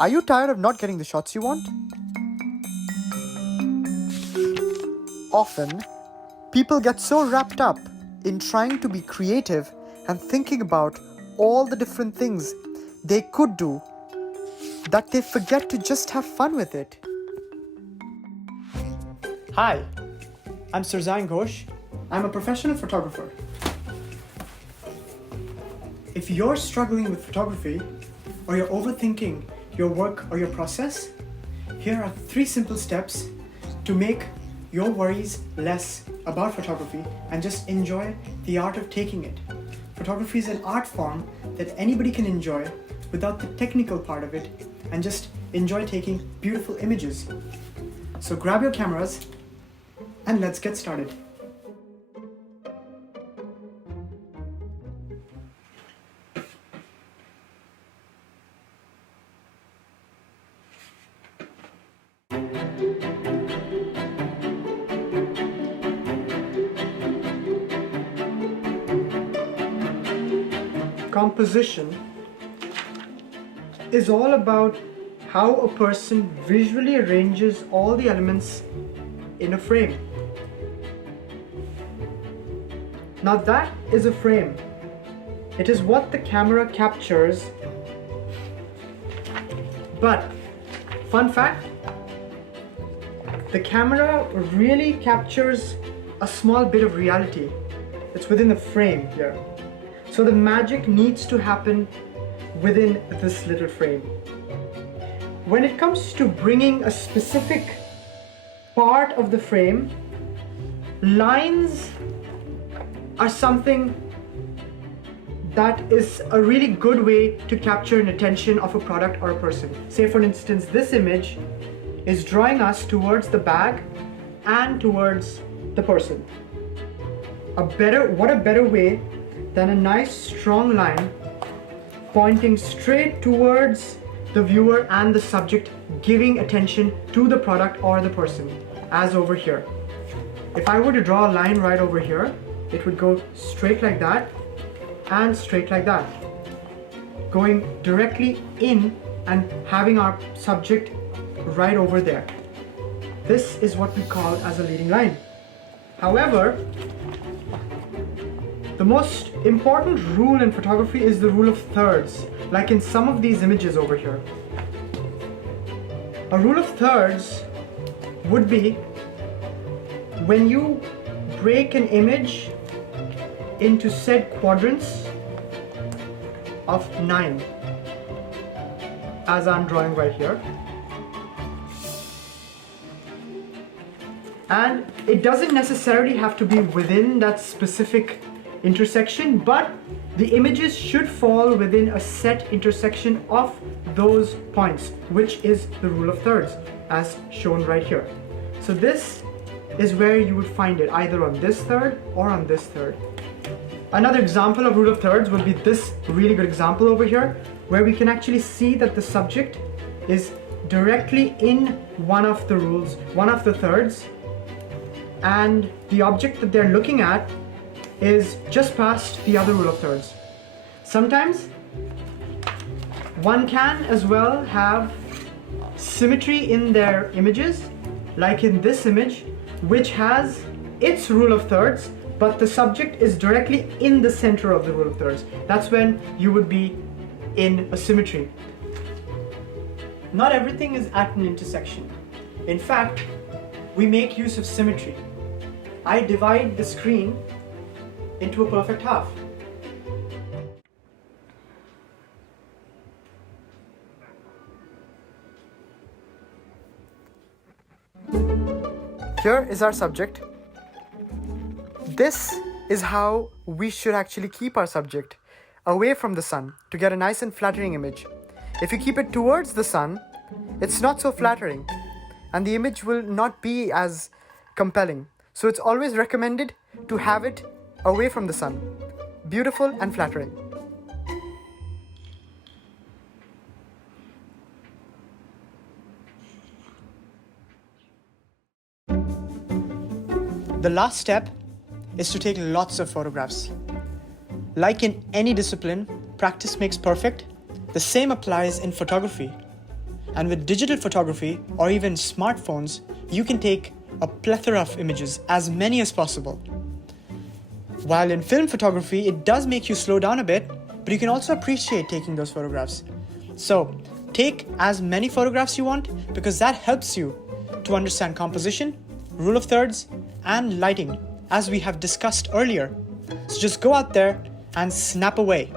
Are you tired of not getting the shots you want? Often, people get so wrapped up in trying to be creative and thinking about all the different things they could do that they forget to just have fun with it. Hi, I'm Surzayon. I'm a professional photographer. If you're struggling with photography or you're overthinking your work or your process, here are 3 simple steps to make your worries less about photography and just enjoy the art of taking it. Photography is an art form that anybody can enjoy without the technical part of it and just enjoy taking beautiful images. So grab your cameras and let's get started. Composition is all about how a person visually arranges all the elements in a frame. Now that is a frame. It is what the camera captures. But, fun fact, the camera really captures a small bit of reality. It's within the frame here. So the magic needs to happen within this little frame. When it comes to bringing a specific part of the frame, lines are something that is a really good way to capture an attention of a product or a person. Say for instance, this image is drawing us towards the bag and towards the person. What a better way than a nice strong line pointing straight towards the viewer and the subject, giving attention to the product or the person, as over here. If I were to draw a line right over here, it would go straight like that and straight like that, going directly in and having our subject right over there. This is what we call as a leading line. However, the most important rule in photography is the rule of thirds, like in some of these images over here. A rule of thirds would be when you break an image into said quadrants of 9, as I'm drawing right here. And it doesn't necessarily have to be within that specific intersection, but the images should fall within a set intersection of those points, which is the rule of thirds, as shown right here. So this is where you would find it, either on this third or on this third. Another example of rule of thirds would be this really good example over here, where we can actually see that the subject is directly in one of the thirds, and the object that they're looking at is just past the other rule of thirds. Sometimes one can as well have symmetry in their images, like in this image, which has its rule of thirds, but the subject is directly in the center of the rule of thirds. That's when you would be in a symmetry. Not everything is at an intersection. In fact, we make use of symmetry. I divide the screen into a perfect half. Here is our subject. This is how we should actually keep our subject away from the sun to get a nice and flattering image. If you keep it towards the sun, it's not so flattering and the image will not be as compelling. So it's always recommended to have it away from the sun. Beautiful and flattering. The last step is to take lots of photographs. Like in any discipline, practice makes perfect. The same applies in photography. And with digital photography or even smartphones, you can take a plethora of images, as many as possible. While in film photography, it does make you slow down a bit, but you can also appreciate taking those photographs. So take as many photographs you want, because that helps you to understand composition, rule of thirds, and lighting, as we have discussed earlier. So just go out there and snap away.